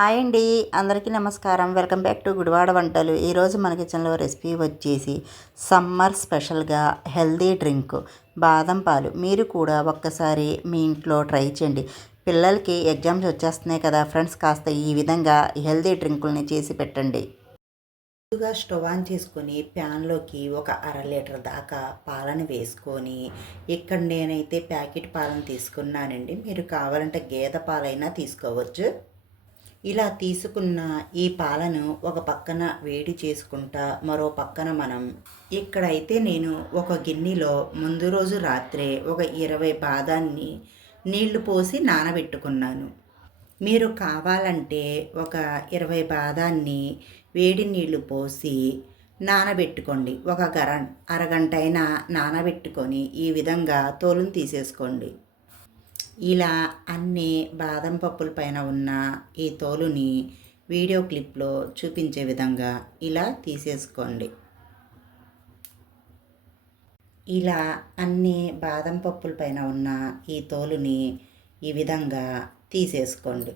Hi అండి, అందరికీ నమస్కారం. వెల్కమ్ బ్యాక్ టు గుడివాడ వంటలు. ఈరోజు మన కిచెన్లో రెసిపీ వచ్చేసి సమ్మర్ స్పెషల్గా హెల్దీ డ్రింక్ బాదం పాలు. మీరు కూడా ఒక్కసారి మీ ఇంట్లో ట్రై చేయండి. పిల్లలకి ఎగ్జామ్స్ వచ్చేస్తున్నాయి కదా ఫ్రెండ్స్, కాస్త ఈ విధంగా హెల్దీ డ్రింకుల్ని చేసి పెట్టండి. ముందుగా స్టవ్ ఆన్ చేసుకొని ప్యాన్లోకి ఒక లీటర్ దాకా పాలను వేసుకొని, ఇక్కడ నేనైతే ప్యాకెట్ పాలను తీసుకున్నానండి. మీరు కావాలంటే గేదె పాలైనా తీసుకోవచ్చు. ఇలా తీసుకున్న ఈ పాలను ఒక పక్కన వేడి చేసుకుంటా, మరో పక్కన ఇక్కడైతే నేను ఒక గిన్నెలో ముందు రోజు రాత్రే ఒక 20 బాదాన్ని నీళ్లు పోసి నానబెట్టుకున్నాను. మీరు కావాలంటే ఒక 20 బాదాన్ని వేడి నీళ్లు పోసి నానబెట్టుకోండి. ఒక అరగంట అయినా నానబెట్టుకొని ఈ విధంగా తోలును తీసేసుకోండి. ఇలా అన్ని బాదం పప్పుల పైన ఉన్న ఈ తోలుని వీడియో క్లిప్లో చూపించే విధంగా ఇలా తీసేసుకోండి. ఇలా అన్ని బాదం పప్పుల పైన ఉన్న ఈ తోలుని ఈ విధంగా తీసేసుకోండి.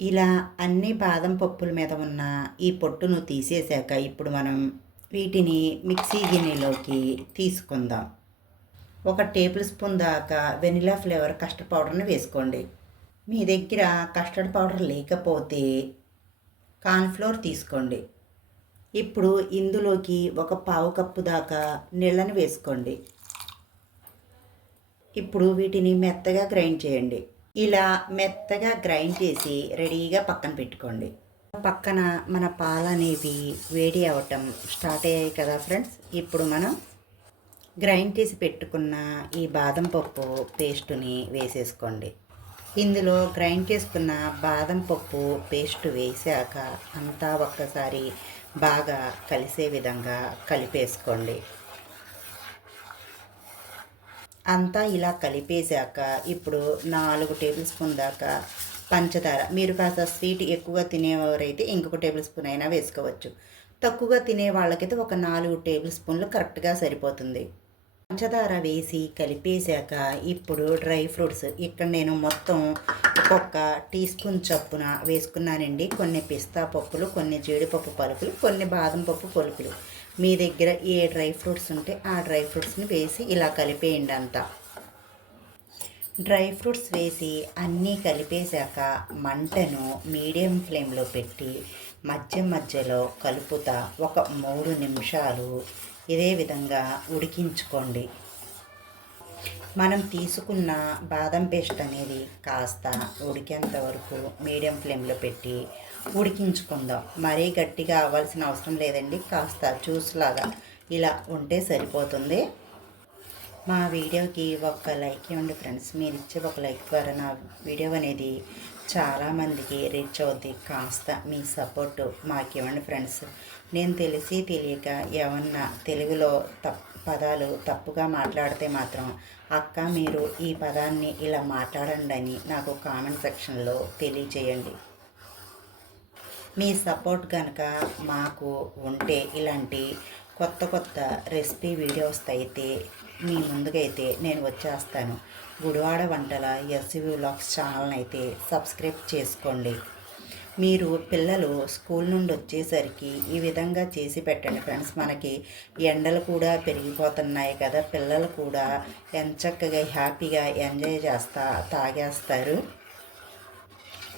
ఇలా అన్ని బాదం పప్పుల మీద ఉన్న ఈ పొట్టును తీసేశాక ఇప్పుడు మనం వీటిని మిక్సీ గిన్నెలోకి తీసుకుందాం. ఒక టేబుల్ స్పూన్ దాకా వెనిలా ఫ్లేవర్ కస్టర్డ్ పౌడర్ని వేసుకోండి. మీ దగ్గర కస్టర్డ్ పౌడర్ లేకపోతే కార్న్ఫ్లోర్ తీసుకోండి. ఇప్పుడు ఇందులోకి ఒక పావు కప్పు దాకా నీళ్ళని వేసుకోండి. ఇప్పుడు వీటిని మెత్తగా గ్రైండ్ చేయండి. ఇలా మెత్తగా గ్రైండ్ చేసి రెడీగా పక్కన పెట్టుకోండి. పక్కన మన పాలు అనేవి వేడి అవ్వటం స్టార్ట్ అయ్యాయి కదా ఫ్రెండ్స్. ఇప్పుడు మనం గ్రైండ్ చేసి పెట్టుకున్న ఈ బాదం పప్పు పేస్టుని వేసేసుకోండి. ఇందులో గ్రైండ్ చేసుకున్న బాదం పప్పు పేస్ట్ వేసాక అంతా ఒక్కసారి బాగా కలిసే విధంగా కలిపేసుకోండి. అంతా ఇలా కలిపేశాక ఇప్పుడు 4 టేబుల్ స్పూన్ దాకా పంచదార, మీరు కాస్త స్వీట్ ఎక్కువగా తినేవారైతే ఇంకొక టేబుల్ స్పూన్ అయినా వేసుకోవచ్చు. తక్కువగా తినే వాళ్ళకైతే ఒక 4 టేబుల్ స్పూన్లు కరెక్ట్గా సరిపోతుంది. పంచదార వేసి కలిపేశాక ఇప్పుడు డ్రై ఫ్రూట్స్ ఇక్కడ నేను మొత్తం ఒక్కొక్క టీ స్పూన్ చొప్పున వేసుకున్నానండి. కొన్ని పిస్తా పప్పులు, కొన్ని జీడిపప్పు పలుకులు, కొన్ని బాదం పప్పు పలుకులు. మీ దగ్గర ఏ డ్రై ఫ్రూట్స్ ఉంటే ఆ డ్రై ఫ్రూట్స్ని వేసి ఇలా కలిపేయండి. అంతా డ్రై ఫ్రూట్స్ వేసి అన్నీ కలిపేశాక మంటను మీడియం ఫ్లేమ్లో పెట్టి మధ్యలో కలుపుతా ఒక 3 నిమిషాలు ఇదే విధంగా ఉడికించుకోండి. మనం తీసుకున్న బాదం పేస్ట్ అనేది కాస్త ఉడికేంత వరకు మీడియం ఫ్లేమ్లో పెట్టి ఉడికించుకుందాం. మరీ గట్టిగా అవ్వాల్సిన అవసరం లేదండి, కాస్త జ్యూస్ లాగా ఇలా ఉంటే సరిపోతుంది. మా వీడియోకి ఒక లైక్ ఇవ్వండి ఫ్రెండ్స్. మీరు ఇచ్చే ఒక లైక్ ద్వారా నా వీడియో అనేది చాలామందికి రీచ్ అవుద్ది. కాస్త మీ సపోర్ట్ మాకు ఇవ్వండి ఫ్రెండ్స్. నేను తెలిసి తెలియక ఏమన్నా తెలుగులో పదాలు తప్పుగా మాట్లాడితే మాత్రం అక్క మీరు ఈ పదాన్ని ఇలా మాట్లాడండి అని నాకు కామెంట్ సెక్షన్లో తెలియచేయండి. మీ సపోర్ట్ కనుక మాకు ఉంటే ఇలాంటి కొత్త రెసిపీ వీడియోస్ అయితే మీ ముందుకైతే నేను వచ్చేస్తాను. గుడివాడ వంటల ఎస్వి వ్లాగ్స్ ఛానల్ని అయితే సబ్స్క్రైబ్ చేసుకోండి. మీరు పిల్లలు స్కూల్ నుండి వచ్చేసరికి ఈ విధంగా చేసి పెట్టండి ఫ్రెండ్స్. మనకి ఎండలు కూడా పెరిగిపోతున్నాయి కదా, పిల్లలు కూడా ఎంచక్కగా హ్యాపీగా ఎంజాయ్ చేస్తా తాగేస్తారు.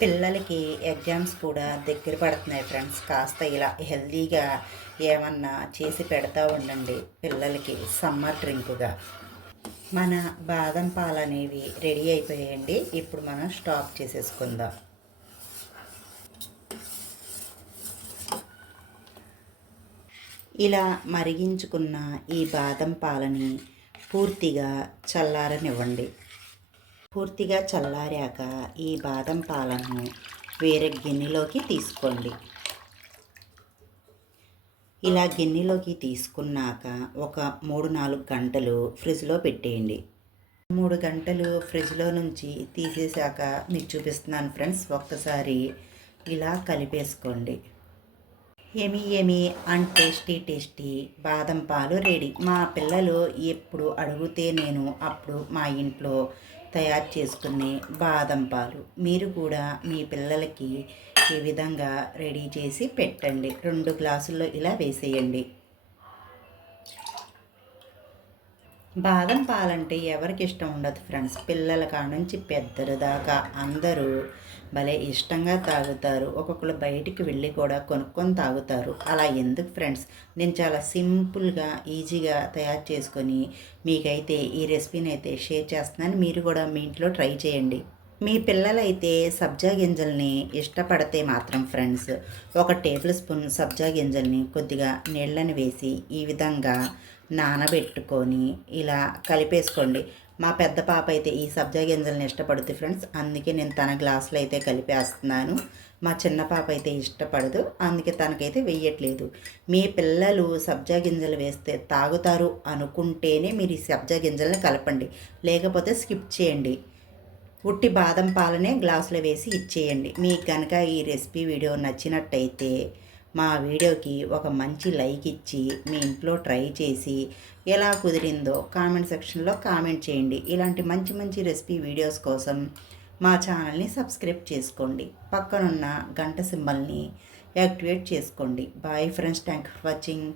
పిల్లలకి ఎగ్జామ్స్ కూడా దగ్గర పడుతున్నాయి ఫ్రెండ్స్. కాస్త ఇలా హెల్తీగా ఏమన్నా చేసి పెడతా ఉండండి పిల్లలకి సమ్మర్ డ్రింకుగా. మన బాదం పాలు అనేవి రెడీ అయిపోయాయండి. ఇప్పుడు మనం స్టాప్ చేసేసుకుందాం. ఇలా మరిగించుకున్న ఈ బాదం పాలని పూర్తిగా చల్లారనివ్వండి. పూర్తిగా చల్లారాక ఈ బాదం పాలను వేరే గిన్నెలోకి తీసుకోండి. ఇలా గిన్నెలోకి తీసుకున్నాక ఒక 3-4 గంటలు ఫ్రిడ్జ్లో పెట్టేయండి. 3 గంటలు ఫ్రిడ్జ్లో నుంచి తీసేశాక మీకు చూపిస్తున్నాను ఫ్రెండ్స్. ఒక్కసారి ఇలా కలిపేసుకోండి. ఎమీ అండ్ టేస్టీ బాదం పాలు రెడీ. మా పిల్లలు ఎప్పుడు అడిగితే నేను అప్పుడు మా ఇంట్లో తయారు చేసుకునే బాదం పాలు. మీరు కూడా మీ పిల్లలకి ఈ విధంగా రెడీ చేసి పెట్టండి. 2 గ్లాసుల్లో ఇలా వేసేయండి. బాదం పాలంటే ఎవరికి ఇష్టం ఉండదు ఫ్రెండ్స్. పిల్లల కాడ నుంచి పెద్దల దాకా అందరూ భలే ఇష్టంగా తాగుతారు. ఒక్కొక్కరు బయటికి వెళ్ళి కూడా కొనుక్కొని తాగుతారు. అలా ఎందుకు ఫ్రెండ్స్, నేను చాలా సింపుల్గా ఈజీగా తయారు చేసుకొని మీకైతే ఈ రెసిపీని అయితే షేర్ చేస్తున్నాను. మీరు కూడా మీ ఇంట్లో ట్రై చేయండి. మీ పిల్లలైతే సబ్జా గింజల్ని ఇష్టపడితే మాత్రం ఫ్రెండ్స్ 1 టేబుల్ స్పూన్ సబ్జా గింజల్ని కొద్దిగా నీళ్ళని వేసి ఈ విధంగా నానబెట్టుకొని ఇలా కలిపేసుకోండి. మా పెద్ద పాప అయితే ఈ సబ్జా గింజల్ని ఇష్టపడుతుంది ఫ్రెండ్స్, అందుకే నేను తన గ్లాసులో అయితే కలిపేస్తున్నాను. మా చిన్న పాప అయితే ఇష్టపడదు, అందుకే తనకైతే వేయట్లేదు. మీ పిల్లలు సబ్జా గింజలు వేస్తే తాగుతారు అనుకుంటేనే మీరు ఈ సబ్జా గింజల్ని కలపండి, లేకపోతే స్కిప్ చేయండి. ఉట్టి బాదం పాలనే గ్లాసులో వేసి ఇచ్చేయండి. మీకు కనుక ఈ రెసిపీ వీడియో నచ్చినట్టయితే మా వీడియోకి ఒక మంచి లైక్ ఇచ్చి మీ ఇంట్లో ట్రై చేసి ఎలా కుదిరిందో కామెంట్ సెక్షన్లో కామెంట్ చేయండి. ఇలాంటి మంచి మంచి రెసిపీ వీడియోస్ కోసం మా ఛానల్ని సబ్స్క్రైబ్ చేసుకోండి. పక్కనున్న గంట సింబల్ని యాక్టివేట్ చేసుకోండి. Bye friends, thank for watching.